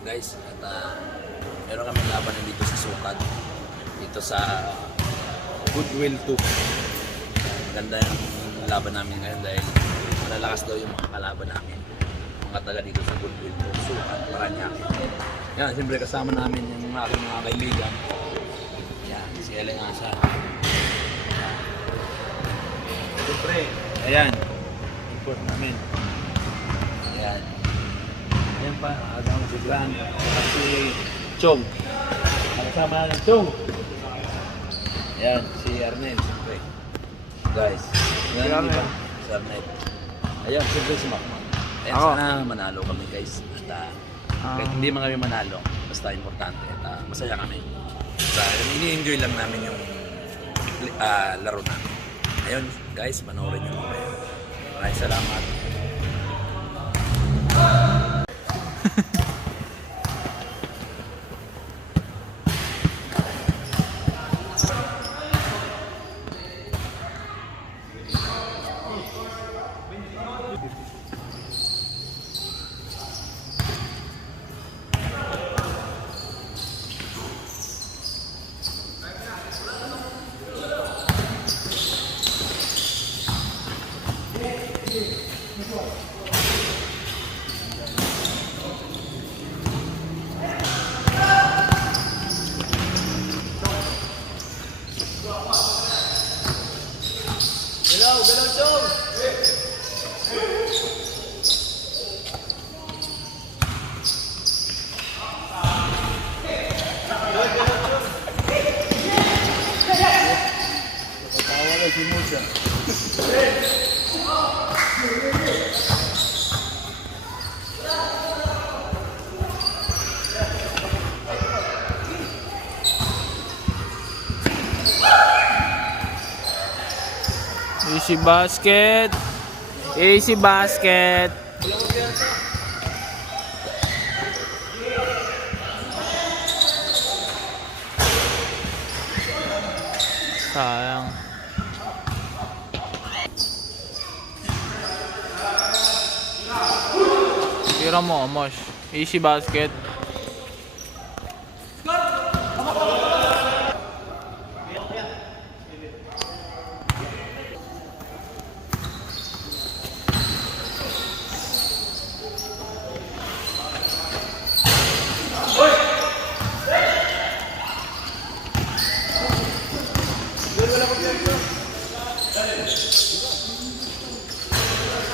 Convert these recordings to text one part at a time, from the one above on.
guys, at meron kami laban dito sa Sukat, dito sa Goodwill 2. Ganda yung laban namin ngayon dahil malalakas daw yung mga kalaban namin, mga taga dito sa Goodwill 2, Sukat, Paranaque. Yan, siyempre kasama namin yung aking mga kaibigan. Yan, si Ellen Asa. Siyempre, ayan, import namin. Ayan. Ayan pa, agam si Gran, at si Chong. Kasama natin Chong. Ayan, si Arnel, siyempre. Guys, yan di ba? Si Arnel. Ayan, siyempre si Macman. Ayan, sana manalo kami guys. At kahit hindi man kami manalo, basta importante. At masaya kami. Basta ini-enjoy lang namin yung laro namin. Ayun guys, panoorin nyo mamaya. Maraming salamat. Easy basket. Easy basket. Sayang. Tira mo, Mosh. Easy basket.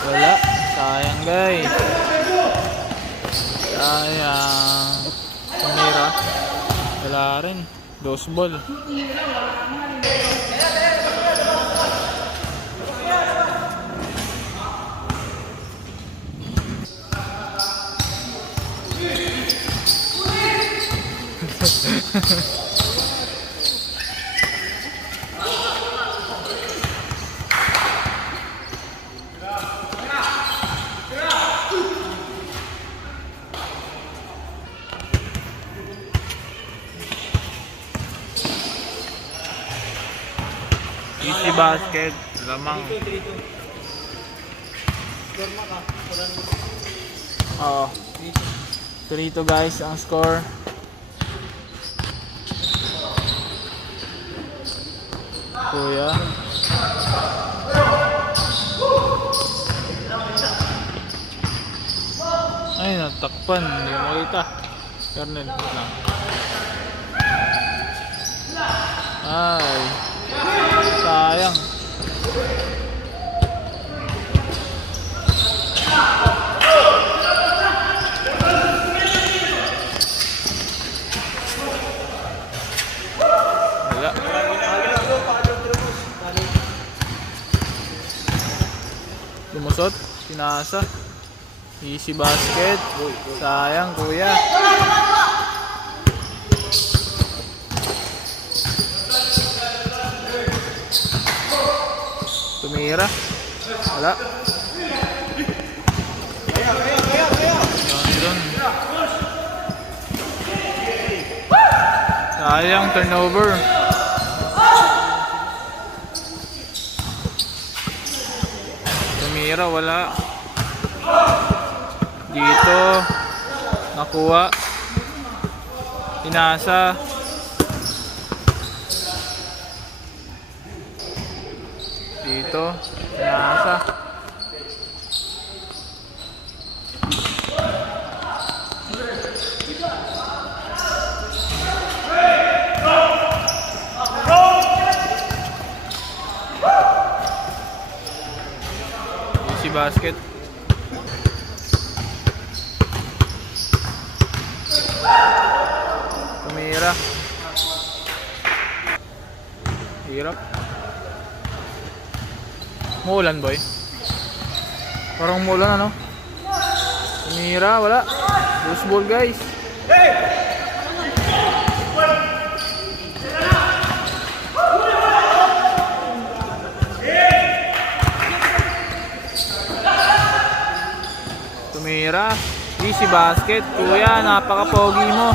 Wala. Sayang guys. Sayang. Tumira. Wala rin. Dose ball. Easy basket, lamang. Oh. 3-2 guys ang score. Kuya. Ay, natakpan, hindi ko makita. Kernel lang. Ay. Sayang. Wala. Lumusot. Pinasa. Easy basket. Sayang kuya. Tumira. Wala. Doon. Sayang turnover. Tumira, wala. Dito nakuha. Inasa. Dito. Inasa. Easy basket. Tumira. Hirap. Muulan, boy. Parang umulan, ano? Tumira, wala. Loose ball, guys. Tumira. Easy basket. Kuya, napaka-pogi mo.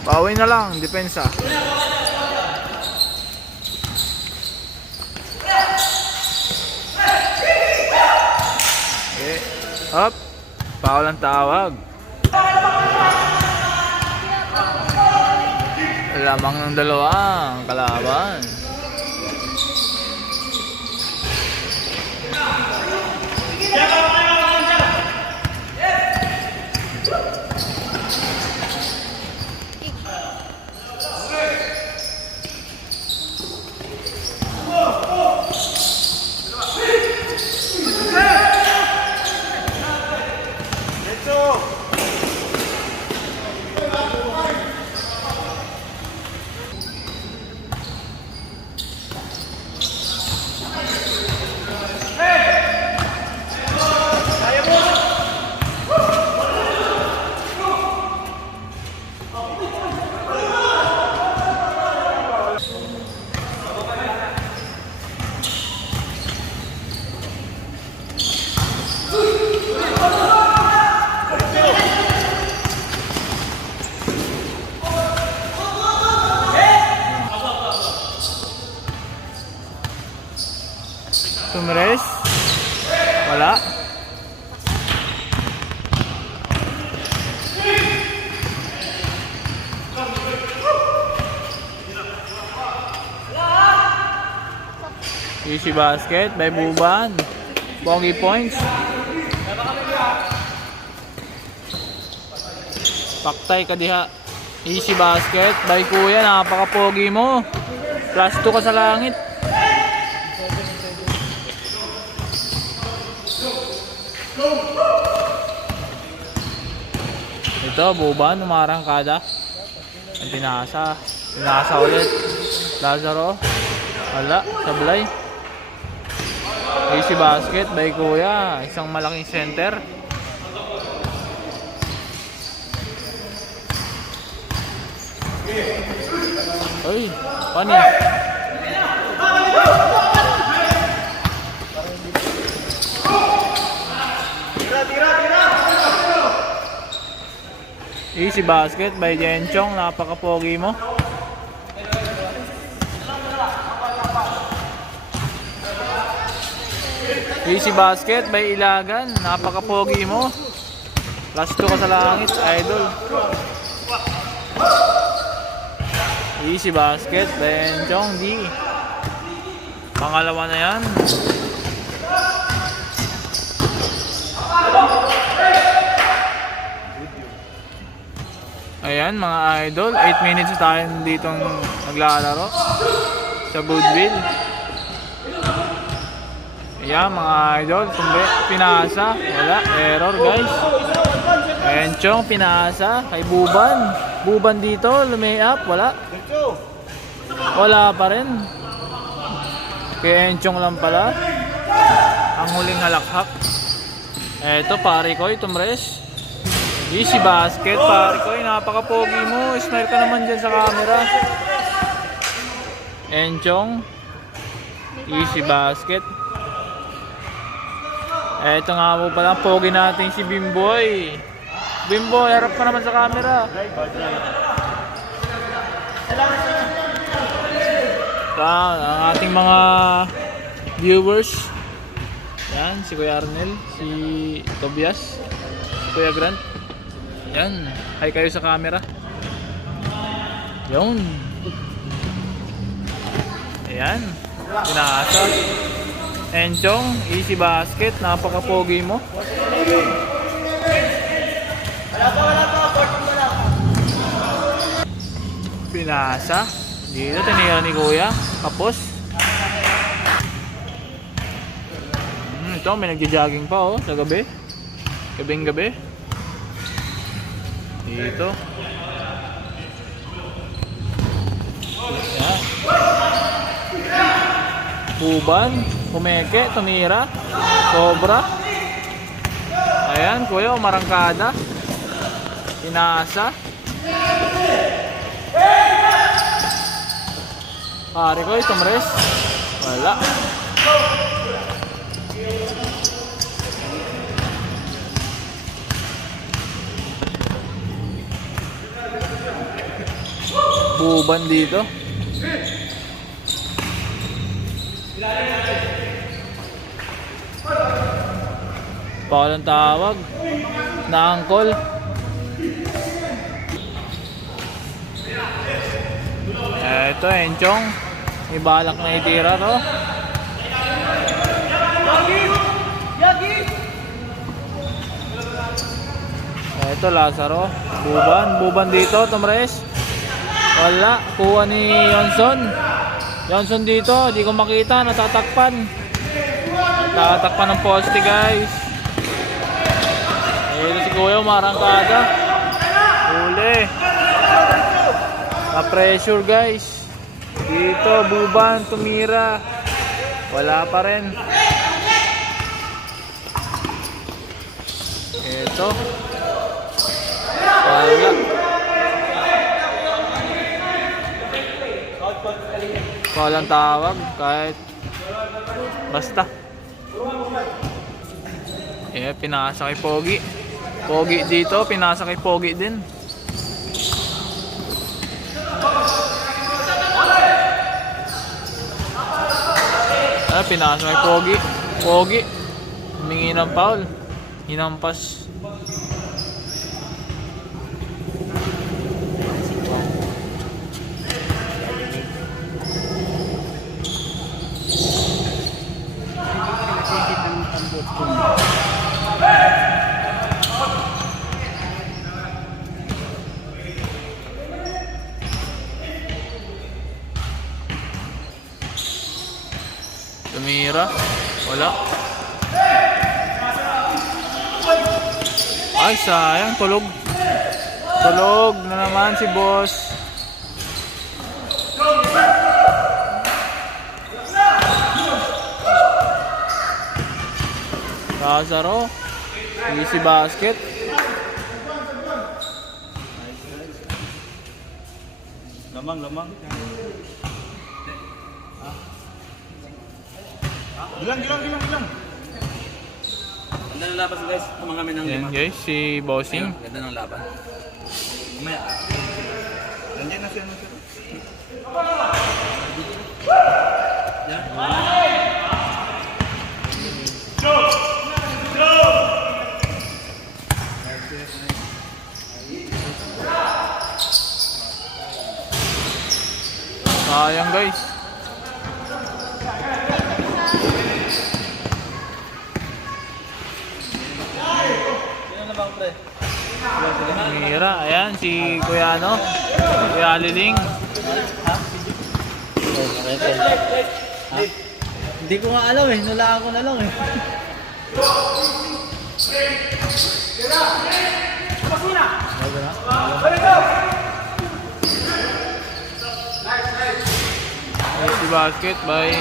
Bawi na lang, depensa. Okay. Up. Foul ang tawag. Lamang ng dalawa ang kalaban. Sumres. Wala. Easy basket by Buban. Bongi points. Paktay ka diha. Easy basket by Kuya. Napaka-pogi mo. Plus 2 ka sa langit. Ito, Buban, umarangkada. Ang pinasa. Pinasa ulit. Lazaro. Wala, sablay. Easy basket by Kuya. Isang malaking center. Uy, panis. Easy basket by Jenchong. Napaka-pogi mo. Easy basket by Ilagan. Napaka-pogi mo. Plus 2 ka sa langit, idol. Easy basket by Jenchong D. Pangalawa na yan. Ayan mga idol, 8 minutes tayo dito naglalaro sa Goodwill. Ayan mga idol, tumbe, pinasa, wala, error guys. Ayan Chong, pinasa, kay Buban. Buban dito, lumay-up, wala. Wala pa rin. Kay Enchong lang pala. Ang huling halakhak. Eto, pare ko, Tumres. Easy basket, pare ko, napaka-pogi mo. Smile ka naman dyan sa camera. Enchong. Easy basket. Eto nga po pala, pogi natin si Bimboy. Bimbo, harap ka naman sa camera. Ito ang ating mga viewers. Yan, si Kuya Arnel, si Tobias, si Kuya Grant. Yan, hi kayo sa camera. Yun. Ayan, pinasa. Enchong, easy basket, napaka-pogi mo. Pinasa. Dito, tinira ni Kuya. Kapos. Ito, may nagja-jogging pa oh, sa gabi. Gabing gabi. Dito. Ayan. Buban, kumeke, tumira, sobra. Ayan, Kuya, umarangkada. Pinasa. Pare ko, tumres. Wala. Buban dito. Pawalang tawag na angkol. Ito, Enchong. May balak na itira to. Ito, Lazaro. Buban dito, Tomres. Wala, kuha ni Johnson. Johnson dito, di ko makita, natatakpan. Natatakpan ng poste, guys. Ito si Kuya, umarangkada. Huli. Na-pressure, guys. Dito, Buban, tumira. Wala pa rin. Ito. Wala. Walang tawag kahit basta. Pinasa kay Pogi. Pogi dito, pinasa kay Pogi din. Pinasa kay Pogi. Pogi humingi ng foul. Hinampas. Tumira. Wala. Ay, sayang. Tulog. Tulog na naman si boss. Lazaro. Easy basket. Lamang. Gilang. Ganda ng laban guys. Tumang kami ng Yan lima. guys, si Bossing. Ganda ng laban. Umaya. Nandiyan na siya. Sayang guys. Mira, ayan si Kuya ano, Kuya Liling. Hindi ko nga alam eh, nulaan ko na lang eh. Easy basket by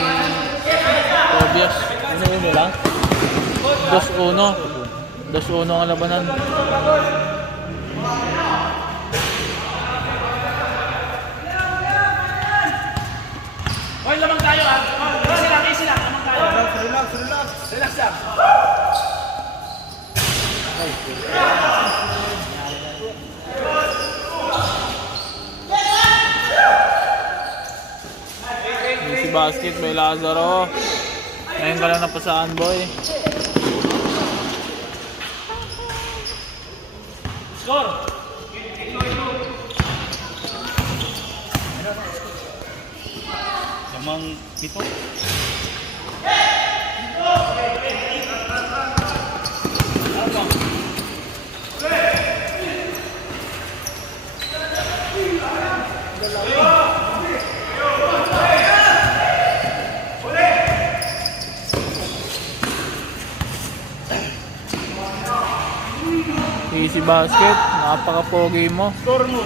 Tobias. Ano lang? 2-1. 2-1 ang labanan. Hoy, lamang tayo ah. Easy lang, lamang tayo. Relax lang. Easy basket by Lazaro. Ngayon ka lang napasaan, boy. Score! Lamang pito. Easy basket. Napaka-pogi mo. Score mo!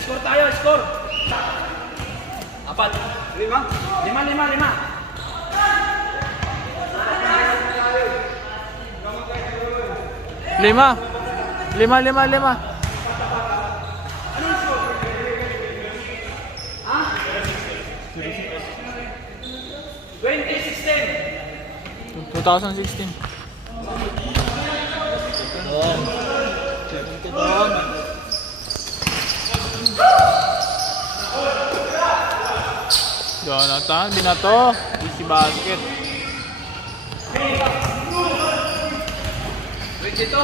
Score tayo, score! 4. 5. 5. Lima. 2016. Jonathan, binato. Easy basket. 22.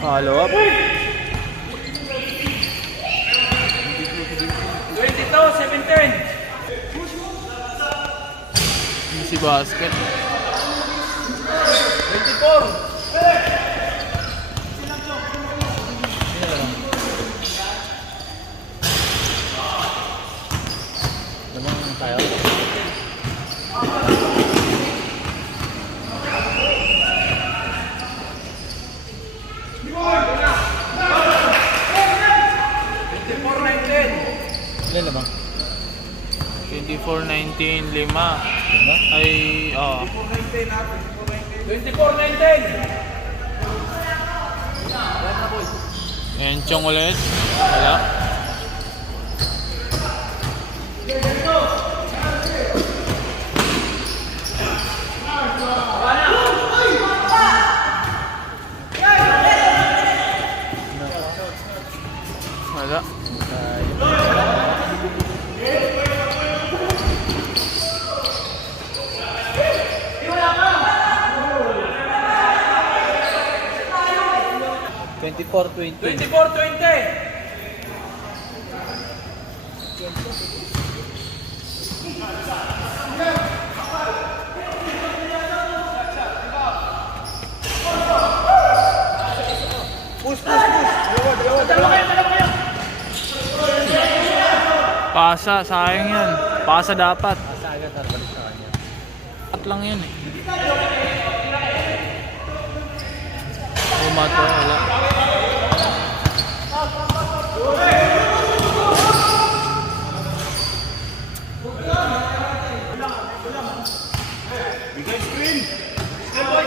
Follow up. 22-17. Easy basket. 24. Lamang tayo. Ilan lamang? 24-19, 5. Ay, oo. 24-19. Enchong ulit. Wala. Wala. 24-20. 24-20. Pasa, sayang yan. Pasa dapat. Asa agad balik sa kanya. At lang yan eh. Bumato, wala. Bigay screen. Screen boy.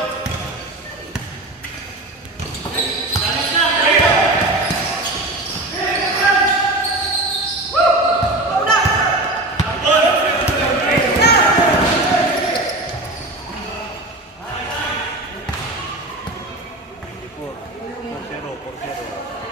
Por 0.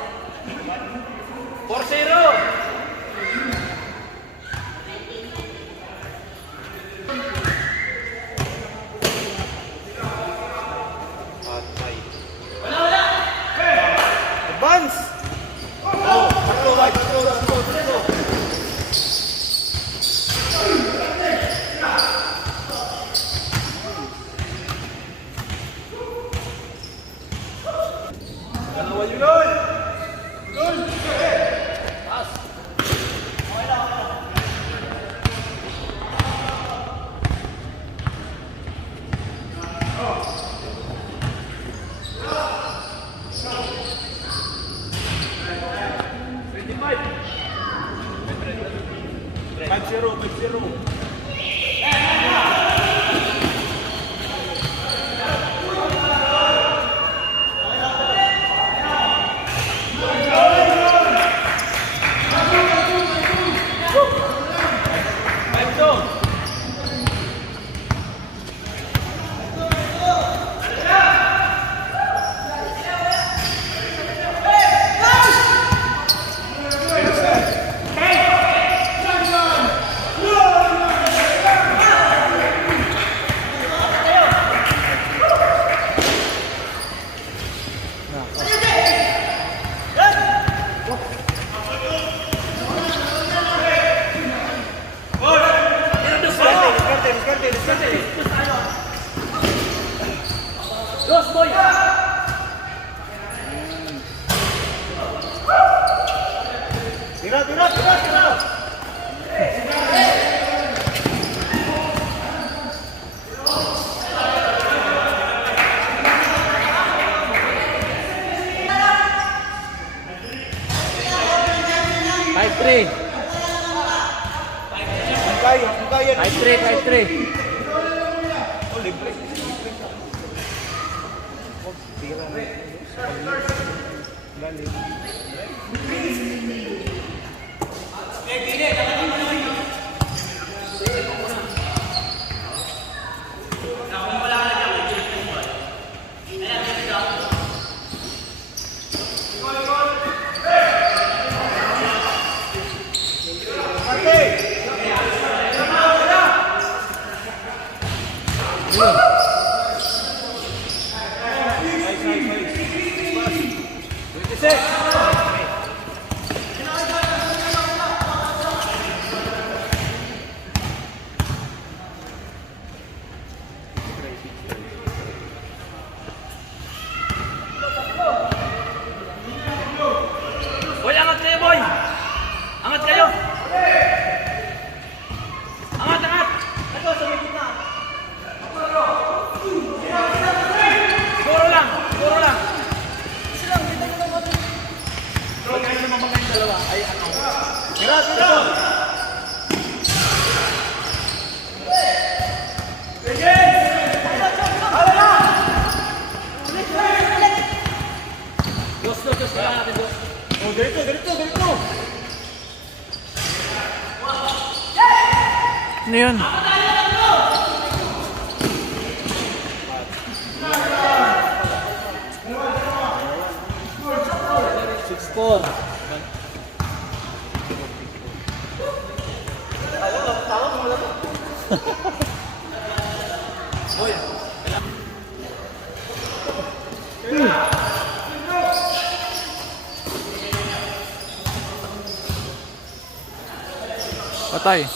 Dos, boy! Five three. Five three, five three. Boy, angat kayo, boy! Angat kayo! Angat, angat! Siguro lang, siguro lang. Boy, kahit naman ba kayong dalawa, ay ano? Tira, tira! Diyos, Diyos, Diyos, kailangan natin, Diyos. Ano yun? Patay.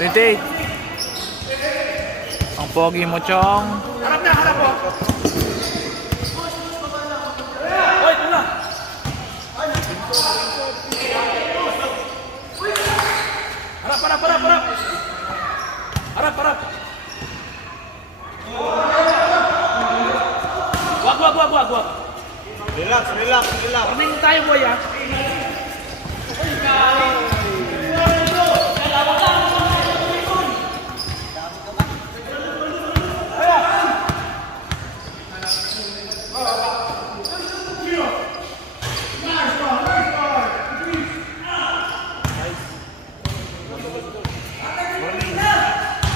28. Ang pogi mo, Chong. Harap na, harap po! Boy, tula! Harap, harap, harap, harap! Harap, harap! Wag, wag, wag, wag, wag! Relax, relax, relax. Warning tayo, boy, ha?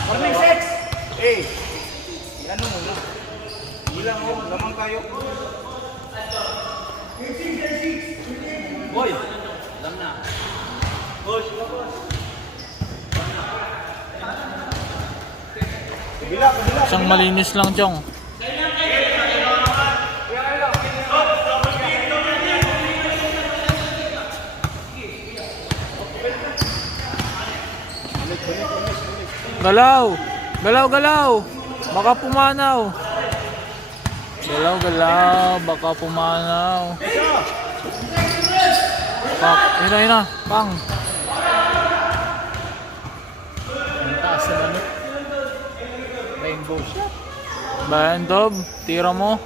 Warning 6! Ano muna? Ilang oh, lamang tayo. Boy, alam na. Kabila, kabila. Isang malinis lang, Chong. Galaw! Galaw, galaw! Baka pumanaw. Galaw, galaw. Baka pumanaw. Pak, hina, hina. Pang. Ang taas na ano? Rainbow shot. Bandob, tira mo.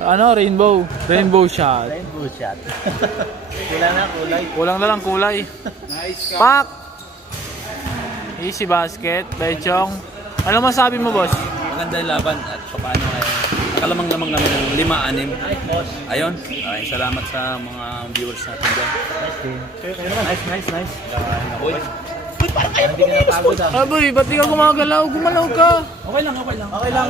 Ano, rainbow? Rainbow shot. Rainbow shot. Kulang na, kulay. Kulang na lang kulay. Nice Pak! Easy basket, Bechong. Ano masabi mo, boss? Maganda yung laban at paano ay nakalamang-lamang namin ng 5-6. Ayun, ay salamat sa mga viewers natin dyan. Nice, nice, nice. Uy, Aboy, ba't di ka gumagalaw? Gumalaw ka. Okay lang, okay lang. okay lang.